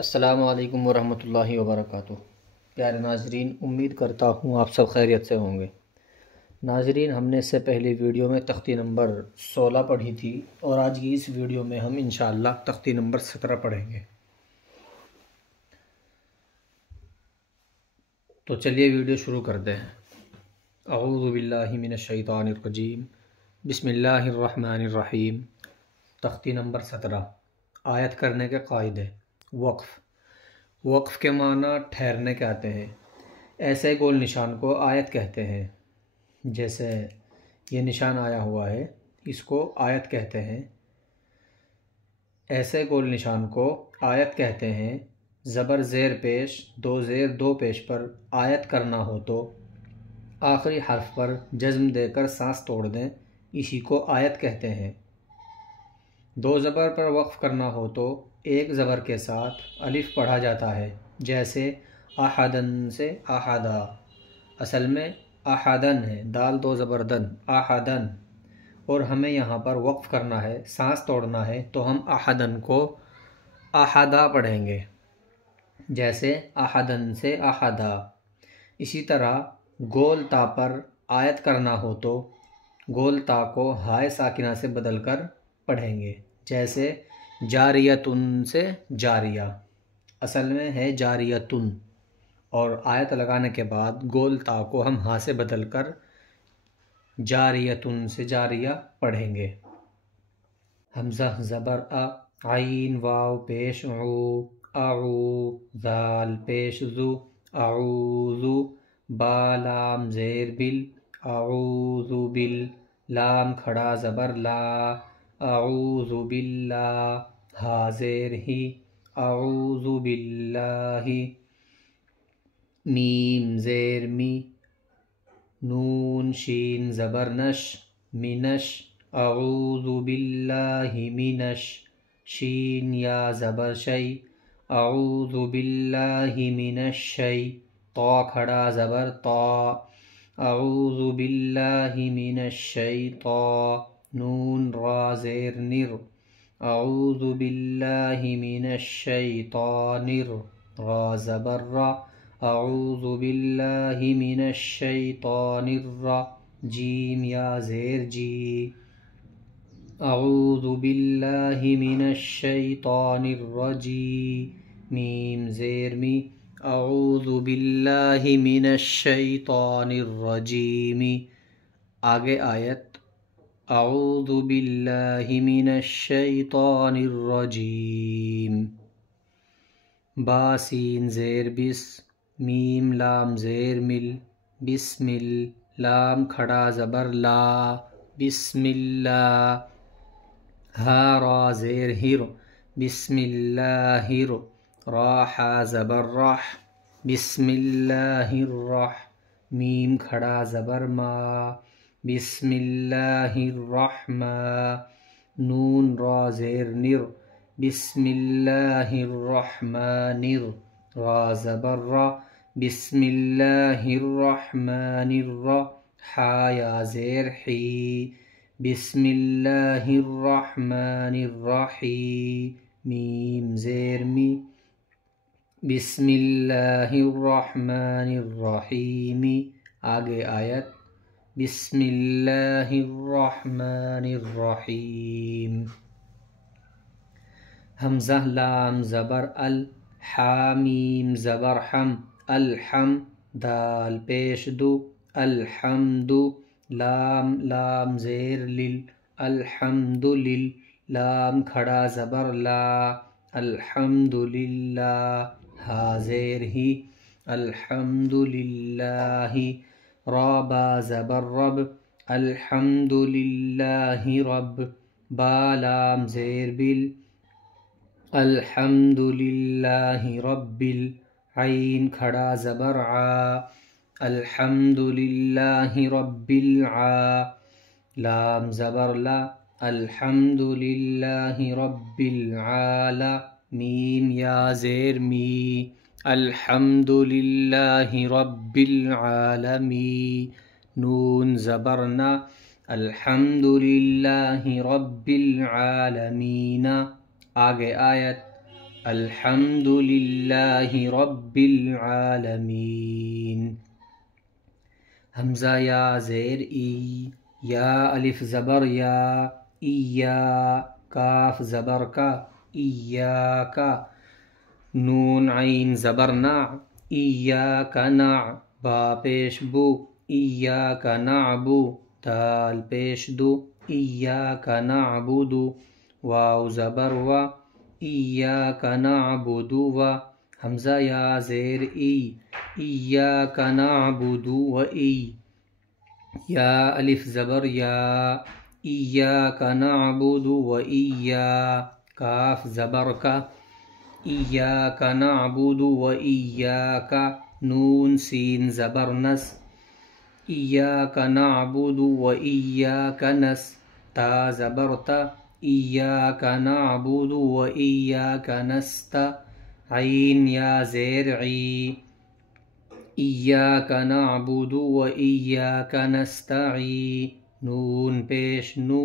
السلام علیکم ورحمۃ اللہ وبرکاتہ۔ پیارے ناظرین، امید کرتا ہوں آپ سب خیریت سے ہوں گے۔ ناظرین، ہم نے اس سے پہلی ویڈیو میں تختی نمبر 16 پڑھی تھی اور آج کی اس ویڈیو میں ہم انشاءاللہ تختی نمبر 17 پڑھیں گے۔ تو چلیے ویڈیو شروع کرتے ہیں۔ اعوذ باللہ من الشیطان الرجیم، بسم اللہ الرحمن الرحیم۔ تختی نمبر 17، آیت کرنے کے قاعدے۔ وقف کے معنی ٹھہرنے کے آتے ہیں۔ ایسے گول نشان کو آیت کہتے ہیں۔ جیسے یہ نشان آیا ہوا ہے، اس کو آیت کہتے ہیں۔ ایسے گول نشان کو آیت کہتے ہیں۔ زبر زیر پیش، دو زیر دو پیش پر آیت کرنا ہو تو آخری حرف پر جزم دے کر سانس توڑ دیں، اسی کو آیت کہتے ہیں۔ دو زبر پر وقف کرنا ہو تو ایک زبر کے ساتھ الف پڑھا جاتا ہے، جیسے احدن سے احدا، اصل میں احدن ہے، دال دو زبر دن، احدن۔ اور ہمیں یہاں پر وقف کرنا ہے، سانس توڑنا ہے، تو ہم احدن کو احدا پڑھیں گے، جیسے احدن سے احدا۔ اسی طرح گول تا پر آیت کرنا ہو تو گول تا کو ہائے ساکنہ سے بدل کر پڑھیں گے، جیسے جاریتن سے جاریہ، اصل میں ہے جاریتن، اور آیت لگانے کے بعد گول تا کو ہم ہاں سے بدل کر جاریتن سے جاریہ پڑھیں گے۔ حمزہ زبر ا، عین واو پیش عو، اعو، ذال پیش ذو، اعوذو، با لام زیر بل، اعوذ بل، لام کھڑا زبر لا، اعوذ باللہ، ہا زیر ہی، اعوذ باللہ، میم زیر می، نون شین زبر نش، منش، اعوذ باللہ منش، شین یا زبر شی، اعوذ باللہ من الشی، طا کھڑا زبر طا، اعوذ باللہ من الشیطان، نون را زیر نر، اعوذ باللہ من الشیطان را زبر را، اعوذ باللہ من الشیطان الرا، جیم یا زیر جی، اعوذ باللہ من الشیطان الرجیم، میم زیر می، اعوذ باللہ من الشیطان الرجیم۔ آگے آیت، اعوذ باللہ من الشیطان الرجیم، با سین زیر بس، میم لام زیر مل، بسمل، لام کھڑا زبر لا، بسم اللہ، ہا را زیر ہر، بسم اللہ را، حا زبر رح، بسم اللہ الرح، میم کھڑا زبر ما، بسم اللہ الرحمن، نون را زیر نر، بسم اللہ الرحمن را زبر را، بسم اللہ الرحمن الرا، حا یا زیر حی، بسم اللہ الرحمن الرحیم، میم زیر می، بسم اللہ الرحمن الرحیم۔ آگے آیت، بسم اللہ الرحمن الرحیم۔ حمزہ لام زبر ال، حامیم زبر حم، الحم، دال پیش دو، الحمد، لام زیر لل، الحمد لل، لام کھڑا زبر لا، الحمد للہ، ہا زیر ہی، الحمد للہ، را با زبر رب، الحمد للہ رب، با لام زیر بل، الحمد للہ رب العین کھڑا زبر عا، الحمد للہ رب العا، لام زبر لا، الحمد للہ رب العالی، میم یا زیر می، الحمد للہ رب العالمین، نون زبر نا، الحمد للہ رب العالمین۔ آگے آیت، الحمد للہ رب العالمین. حمزہ یا زیر ای، یا الف زبر یا، ایا کاف زبر کا، ایاک نون عین زبر نا، ایاک نع با پیش بو، ایاک نعبو دال پیش دو، ایاک نعبد واو زبر و، ایاک نعبد و. حمزہ یا زیر ای، ایاک نعبد و ای، یا الف زبر یا، ایاک نعبد و ایا کاف زبر کا، ایاک نعبد و ایاک نون سین زبر نس، ایاک نعبد و ایاک نس تا زبر تا، ایاک نعبد و ایاک نست. عین یا زیر عی، ایاک نعبد و ایاک نستعین نون پیش نو،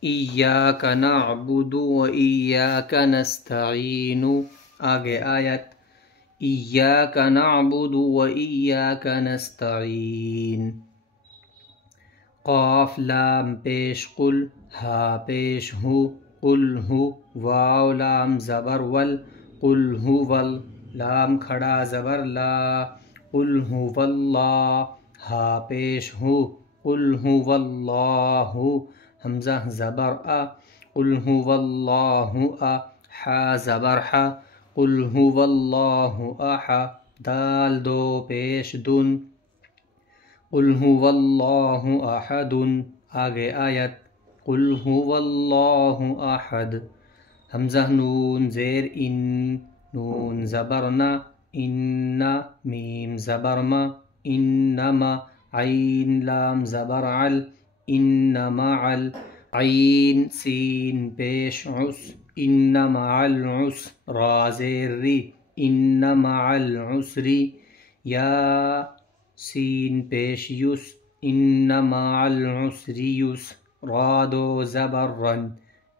ایاک نعبد و ایاک نستعین. آگے آیت ایاک نعبد و ایاک نستعین. قاف لام پیش قل، ہا پیش ہو، قل ہو واو لام زبر ول، قل ہو ول لام کھڑا زبر لا، قل ہو واللہ ہا پیش ہو، قل ہو واللہ حمزہ زبر ا، قل ہو واللہ ا حا زبر حا، قل ہو واللہ احد دال دو پیش دن، قل ہو واللہ احد. آگے آیت قل ہو واللہ احد. حمزہ نون زیر ان، نون زبر نا، ان میم زبر ما، انما عین لام زبر عل، انما عل عین سین پیش عس، ان مع العسر را زیر ری، ان مع العسر. یا سین پیش یس، ان مع العسر یسر را دو زبر رن،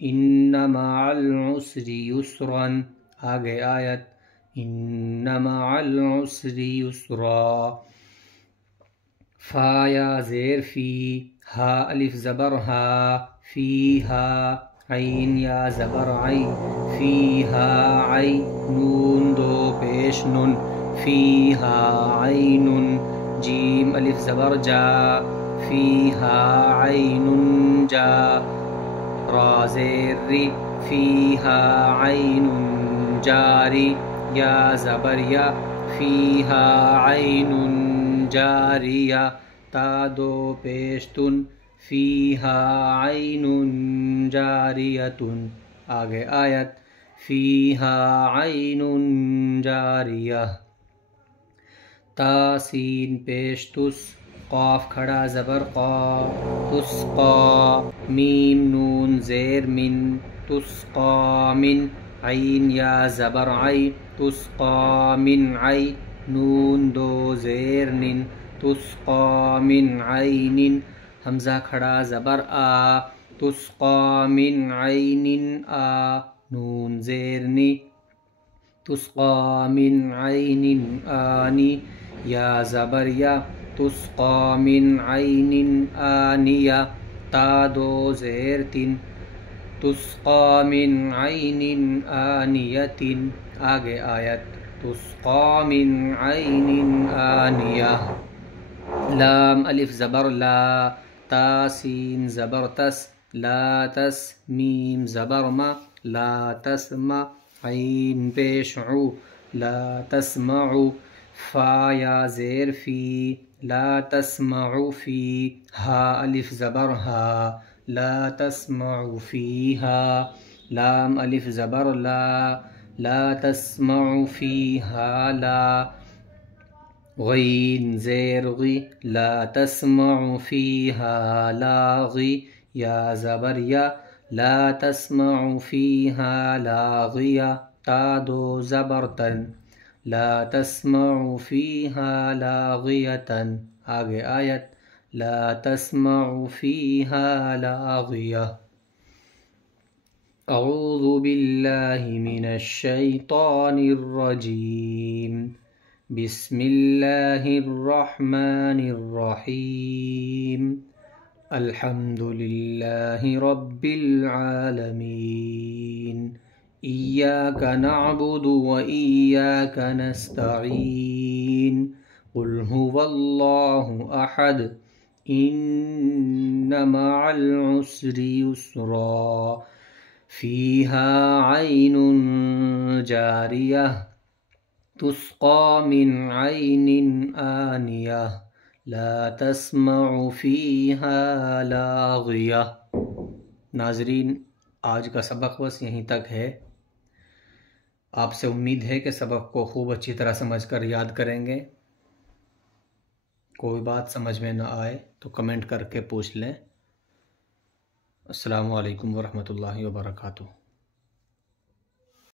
ان مع العسر یسرا. آگے آیت ان مع العسر یسرا. فا یا زیر فی، ہا الف زبر ہا، فی ہا عین یا زبر عی، فی ہا عی نون دو پیش نن، فی ہا عین. جیم الف زبر جا، فی ہا عین جا را زیر ری، فی ہا عین جاری یا زبر یا، فی ہا عین جاریہ تا دو پیش تن، فی ہا عین جاریۃ. آگے آیت فی ہا عین جاریہ. تا سین پیش تس، قاف کھڑا زبر قا، تسقا میم نون زیر من، تسقا من عین یا زبر عی، تسقا من عی نون دو زیر نن، تسقا من عین. حمزہ کھڑا زبر آ، تسقا من عین آ نون زیر نی، تسقا من عین آنی یا زبر یا، تسقا من عین آنیہ تا دو زیر تن، تسقا من عین آنیۃ. آگے آیت تسقا من عین آنیہ. لام الف زبر لا، تا سین زبر تس، لا تس میم زبر ما، لا تسمع عین پیش عو، لا تسمع. فا یا زیر فی، لا تسمع فی، ہا الف زبر ہا، لا تسمع فیہا لام الف زبر لا، لا تسمع فیہا لا غین زیر غی، لا تسمع فیہا لاغی یا زبر یا، لا تسمع فیہا لاغیہ تا دو زبر تن، لا تسمع فیہا لاغیۃ. آگے آیت لا تسمع فیہا لاغیہ. اعوذ باللہ من الشیطان الرجیم بسم اللہ الرحمن الرحیم الحمد للہ رب العالمین ایاک نعبد و ایاک نستعین قل هو اللہ احد ان مع العسر یسرا فیہا عین جاریہ تسقى من عین آنیہ لا تسمع فیہا لاغیہ۔ ناظرین، آج کا سبق بس یہیں تک ہے۔ آپ سے امید ہے کہ سبق کو خوب اچھی طرح سمجھ کر یاد کریں گے۔ کوئی بات سمجھ میں نہ آئے تو کمنٹ کر کے پوچھ لیں۔ السلام علیکم ورحمۃ اللہ وبرکاتہ۔